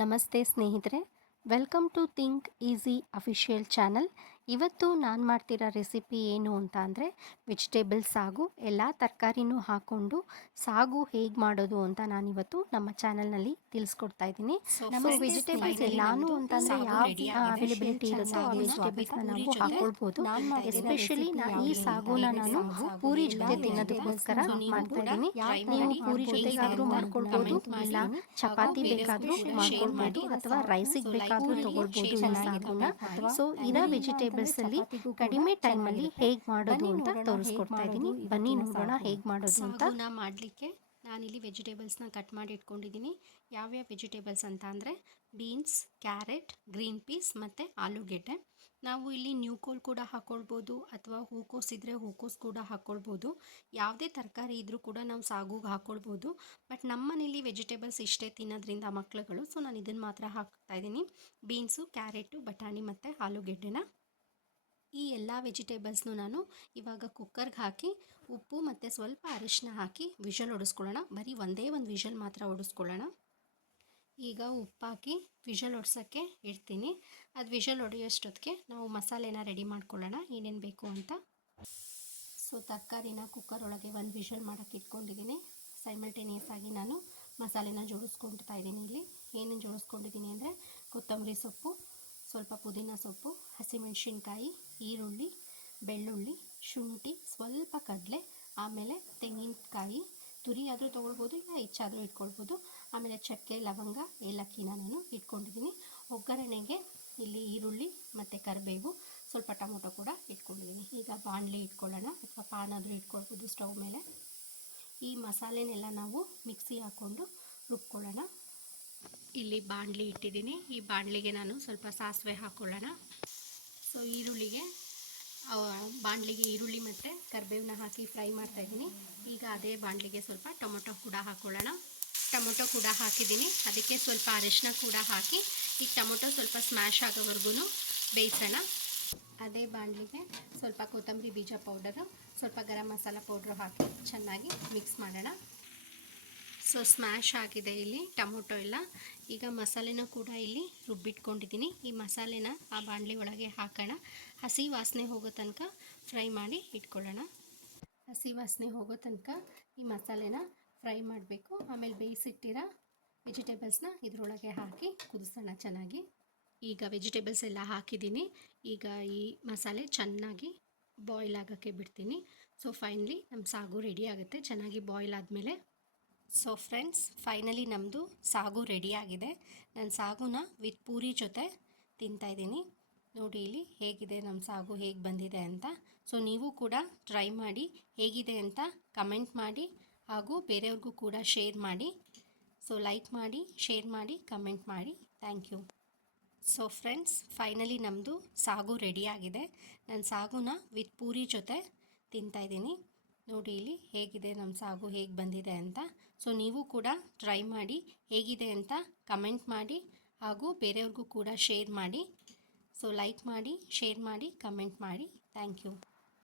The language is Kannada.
ನಮಸ್ತೆ ಸ್ನೇಹಿತರೆ, welcome to Think Easy official channel. ಇವತ್ತು ನಾನು ಮಾಡ್ತಿರೋ ರೆಸಿಪಿ ಏನು ಅಂತ ಅಂದರೆ ವೆಜಿಟೇಬಲ್ ಸಾಗು. ಎಲ್ಲ ತರಕಾರಿನೂ ಹಾಕ್ಕೊಂಡು ಸಾಗು ಹೇಗೆ ಮಾಡೋದು ಅಂತ ನಾನಿವತ್ತು ನಮ್ಮ ಚಾನಲ್ನಲ್ಲಿ ತಿಳಿಸ್ಕೊಡ್ತಾ ಇದ್ದೀನಿ. ಸೊ ವೆಜಿಟೇಬಲ್ಸ್ ಎಲ್ಲಾನು ಅಂತಂದರೆ ಯಾವ ಅವೈಲಬಿಲಿಟಿ ಇರುತ್ತೋ ಆ ವೆಜಿಟೇಬಲ್ಸ್ನ ನಾವು ಹಾಕ್ಕೊಳ್ಬೋದು. ಎಸ್ಪೆಷಲಿ ಈ ಸಾಗುನ ನಾನು ಪೂರಿ ಜೊತೆ ತಿನ್ನೋದಕ್ಕೋಸ್ಕರ ಮಾಡ್ತಾ ಇದ್ದೀನಿ. ನೀವು ಪೂರಿ ಜೊತೆಗಾದರೂ ಮಾಡ್ಕೊಳ್ಬೋದು, ಇಲ್ಲ ಚಪಾತಿ ಬೇಕಾದರೂ ಮಾಡ್ಕೊಳ್ಬೋದು, ಅಥವಾ ರೈಸಿಗೆ ಬೇಕಾದರೂ ತಗೊಳ್ಬೋದು ಈ ಸಾಗುನ. ಸೊ ಇರೋ ವೆಜಿಟೇಬಲ್ಸ್ ಅಲ್ಲಿ ಕಡಿಮೆ ಟೈಮ್ ಅಲ್ಲಿ ಹೇಗೆ ಮಾಡೋದು ಅಂತ ತೋರಿಸ್ಕೊಡ್ತಾ ಇದ್ದೀನಿ. ಬನ್ನಿ ನೋಡೋಣ ಹೇಗೆ ಮಾಡೋದು ಅಂತ. ಸಾಗುನ ಮಾಡಲಿಕ್ಕೆ ನಾನಿಲ್ಲಿ ವೆಜಿಟೇಬಲ್ಸ್ನ ಕಟ್ ಮಾಡಿ ಇಟ್ಕೊಂಡಿದ್ದೀನಿ. ಯಾವ್ಯಾವ ವೆಜಿಟೇಬಲ್ಸ್ ಅಂತ ಅಂದರೆ ಬೀನ್ಸ್, ಕ್ಯಾರೆಟ್, ಗ್ರೀನ್ ಪೀಸ್ ಮತ್ತು ಆಲೂಗೆಡ್ಡೆ. ನಾವು ಇಲ್ಲಿ ನ್ಯೂಕೋಲ್ ಕೂಡ ಹಾಕ್ಕೊಳ್ಬೋದು, ಅಥವಾ ಹೂಕೋಸ್ ಇದ್ದರೆ ಹೂಕೋಸ್ ಕೂಡ ಹಾಕ್ಕೊಳ್ಬೋದು. ಯಾವುದೇ ತರಕಾರಿ ಇದ್ದರೂ ಕೂಡ ನಾವು ಸಾಗುಗೆ ಹಾಕ್ಕೊಳ್ಬೋದು. ಬಟ್ ನಮ್ಮ ಮನೇಲಿ ವೆಜಿಟೇಬಲ್ಸ್ ಇಷ್ಟೇ ತಿನ್ನೋದ್ರಿಂದ ಮಕ್ಕಳುಗಳು, ಸೊ ನಾನು ಇದನ್ನು ಮಾತ್ರ ಹಾಕ್ತಾ ಇದ್ದೀನಿ. ಬೀನ್ಸು, ಕ್ಯಾರೆಟು, ಬಟಾಣಿ ಮತ್ತು ಆಲೂಗೆಡ್ಡೆನ. ಈ ಎಲ್ಲ ವೆಜಿಟೇಬಲ್ಸ್ನು ನಾನು ಇವಾಗ ಕುಕ್ಕರ್ಗೆ ಹಾಕಿ ಉಪ್ಪು ಮತ್ತು ಸ್ವಲ್ಪ ಅರಿಶಿನ ಹಾಕಿ ವಿಷಲ್ ಹೊಡಿಸ್ಕೊಳ್ಳೋಣ. ಬರೀ ಒಂದೇ ಒಂದು ವಿಷಲ್ ಮಾತ್ರ ಹೊಡಿಸ್ಕೊಳ್ಳೋಣ. ಈಗ ಉಪ್ಪಾಕಿ ವಿಷಲ್ ಹೊಡ್ಸೋಕ್ಕೆ ಇಡ್ತೀನಿ. ಅದು ವಿಷಲ್ ಹೊಡೆಯೋಷ್ಟೊತ್ತಿಗೆ ನಾವು ಮಸಾಲೆನ ರೆಡಿ ಮಾಡ್ಕೊಳ್ಳೋಣ, ಏನೇನು ಬೇಕು ಅಂತ. ಸೊ ತರಕಾರಿನ ಕುಕ್ಕರ್ ಒಳಗೆ ಒಂದು ವಿಷಲ್ ಮಾಡೋಕ್ಕೆ ಇಟ್ಕೊಂಡಿದ್ದೀನಿ. ಸೈಮಲ್ಟೇನಿಯಸ್ ಆಗಿ ನಾನು ಮಸಾಲೆನ ಜೋಡಿಸ್ಕೊಳ್ತಾ ಇದ್ದೀನಿ. ಇಲ್ಲಿ ಏನೇನು ಜೋಡಿಸ್ಕೊಂಡಿದ್ದೀನಿ ಅಂದರೆ ಕೊತ್ತಂಬರಿ ಸೊಪ್ಪು, ಸ್ವಲ್ಪ ಪುದೀನ ಸೊಪ್ಪು, ಹಸಿಮೆಣಸಿನ್ಕಾಯಿ, ಈರುಳ್ಳಿ, ಬೆಳ್ಳುಳ್ಳಿ, ಶುಂಠಿ, ಸ್ವಲ್ಪ ಕಡಲೆ, ಆಮೇಲೆ ತೆಂಗಿನಕಾಯಿ ತುರಿ ಆದರೂ ತೊಗೊಳ್ಬೋದು, ಇಲ್ಲ ಹೆಚ್ಚಾದರೂ ಇಟ್ಕೊಳ್ಬೋದು. ಆಮೇಲೆ ಚಕ್ಕೆ, ಲವಂಗ, ಏಲಕ್ಕಿನ ನಾನು ಇಟ್ಕೊಂಡಿದ್ದೀನಿ. ಒಗ್ಗರಣೆಗೆ ಇಲ್ಲಿ ಈರುಳ್ಳಿ ಮತ್ತು ಕರಿಬೇವು, ಸ್ವಲ್ಪ ಟೊಮೊಟೊ ಕೂಡ ಇಟ್ಕೊಂಡಿದ್ದೀನಿ. ಈಗ ಬಾಣಲಿ ಇಟ್ಕೊಳ್ಳೋಣ, ಅಥವಾ ಪಾನ್ ಆದರೂ ಇಟ್ಕೊಳ್ಬೋದು ಸ್ಟವ್ ಮೇಲೆ. ಈ ಮಸಾಲೆನೆಲ್ಲ ನಾವು ಮಿಕ್ಸಿ ಹಾಕ್ಕೊಂಡು ರುಬ್ಕೊಳ್ಳೋಣ. ಇಲ್ಲಿ ಬಾಣಲಿ ಇಟ್ಟಿದ್ದೀನಿ. ಈ ಬಾಣಲಿಗೆ ನಾನು ಸ್ವಲ್ಪ ಸಾಸಿವೆ ಹಾಕ್ಕೊಳ್ಳೋಣ. ಸೊ ಬಾಣಲಿಗೆ ಈರುಳ್ಳಿ ಮತ್ತು ಕರಿಬೇವನ್ನ ಹಾಕಿ ಫ್ರೈ ಮಾಡ್ತಾಯಿದ್ದೀನಿ. ಈಗ ಅದೇ ಬಾಣಲಿಗೆ ಸ್ವಲ್ಪ ಟೊಮೊಟೊ ಕೂಡ ಹಾಕ್ಕೊಳ್ಳೋಣ. ಟೊಮೊಟೊ ಕೂಡ ಹಾಕಿದ್ದೀನಿ, ಅದಕ್ಕೆ ಸ್ವಲ್ಪ ಅರಿಶಿನ ಕೂಡ ಹಾಕಿ ಈ ಟೊಮೊಟೊ ಸ್ವಲ್ಪ ಸ್ಮ್ಯಾಶ್ ಆಗೋವರೆಗೂ ಬೇಯಿಸೋಣ. ಅದೇ ಬಾಣಲಿಗೆ ಸ್ವಲ್ಪ ಕೊತ್ತಂಬರಿ ಬೀಜ ಪೌಡರು, ಸ್ವಲ್ಪ ಗರಂ ಮಸಾಲ ಪೌಡ್ರು ಹಾಕಿ ಚೆನ್ನಾಗಿ ಮಿಕ್ಸ್ ಮಾಡೋಣ. ಸೊ ಸ್ಮ್ಯಾಶ್ ಆಗಿದೆ ಇಲ್ಲಿ ಟೊಮೊಟೊ ಎಲ್ಲ. ಈಗ ಮಸಾಲೆನ ಕೂಡ ಇಲ್ಲಿ ರುಬ್ಬಿಟ್ಕೊಂಡಿದ್ದೀನಿ. ಈ ಮಸಾಲೆನ ಆ ಬಾಣಲಿ ಒಳಗೆ ಹಾಕೋಣ. ಹಸಿ ವಾಸನೆ ಹೋಗೋ ತನಕ ಫ್ರೈ ಮಾಡಿ ಇಟ್ಕೊಳ್ಳೋಣ. ಹಸಿ ವಾಸನೆ ಹೋಗೋ ತನಕ ಈ ಮಸಾಲೆನ ಫ್ರೈ ಮಾಡಬೇಕು. ಆಮೇಲೆ ಬೇಯಿಸಿಟ್ಟಿರೋ ವೆಜಿಟೇಬಲ್ಸ್ನ ಇದರೊಳಗೆ ಹಾಕಿ ಕುದಿಸೋಣ ಚೆನ್ನಾಗಿ. ಈಗ ವೆಜಿಟೇಬಲ್ಸ್ ಎಲ್ಲ ಹಾಕಿದ್ದೀನಿ. ಈಗ ಈ ಮಸಾಲೆ ಚೆನ್ನಾಗಿ ಬಾಯ್ಲ್ ಆಗೋಕ್ಕೆ ಬಿಡ್ತೀನಿ. ಸೊ ಫೈನಲಿ ನಮ್ಮ ಸಾಗು ರೆಡಿ ಆಗುತ್ತೆ ಚೆನ್ನಾಗಿ ಬಾಯ್ಲ್ ಆದಮೇಲೆ. ಸೊ ಫ್ರೆಂಡ್ಸ್, ಫೈನಲಿ ನಮ್ಮದು ಸಾಗು ರೆಡಿಯಾಗಿದೆ. ನಾನು ಸಾಗುನ ವಿತ್ ಪೂರಿ ಜೊತೆ ತಿಂತಾಯಿದ್ದೀನಿ. ನೋಡಿ ಇಲ್ಲಿ ಹೇಗಿದೆ ನಮ್ಮ ಸಾಗು, ಹೇಗೆ ಬಂದಿದೆ ಅಂತ. ಸೊ ನೀವು ಕೂಡ ಟ್ರೈ ಮಾಡಿ, ಹೇಗಿದೆ ಅಂತ ಕಮೆಂಟ್ ಮಾಡಿ, ಹಾಗೂ ಬೇರೆಯವ್ರಿಗೂ ಕೂಡ ಶೇರ್ ಮಾಡಿ. ಸೊ ಲೈಕ್ ಮಾಡಿ, ಶೇರ್ ಮಾಡಿ, ಕಮೆಂಟ್ ಮಾಡಿ. Thank you. So friends, finally ನಮ್ಮದು ಸಾಗು ರೆಡಿಯಾಗಿದೆ. ನಾನು ಸಾಗುನ ವಿತ್ ಪೂರಿ ಜೊತೆ ತಿಂತಾಯಿದ್ದೀನಿ. ನೋಡಿ ಇಲ್ಲಿ ಹೇಗಿದೆ ನಮ್ಮ ಸಾಗು, ಹೇಗೆ ಬಂದಿದೆ ಅಂತ. ಸೊ ನೀವು ಕೂಡ ಟ್ರೈ ಮಾಡಿ, ಹೇಗಿದೆ ಅಂತ ಕಮೆಂಟ್ ಮಾಡಿ, ಹಾಗೂ ಬೇರೆಯವ್ರಿಗೂ ಕೂಡ ಶೇರ್ ಮಾಡಿ. ಸೊ ಲೈಕ್ ಮಾಡಿ, ಶೇರ್ ಮಾಡಿ, ಕಮೆಂಟ್ ಮಾಡಿ. Thank you.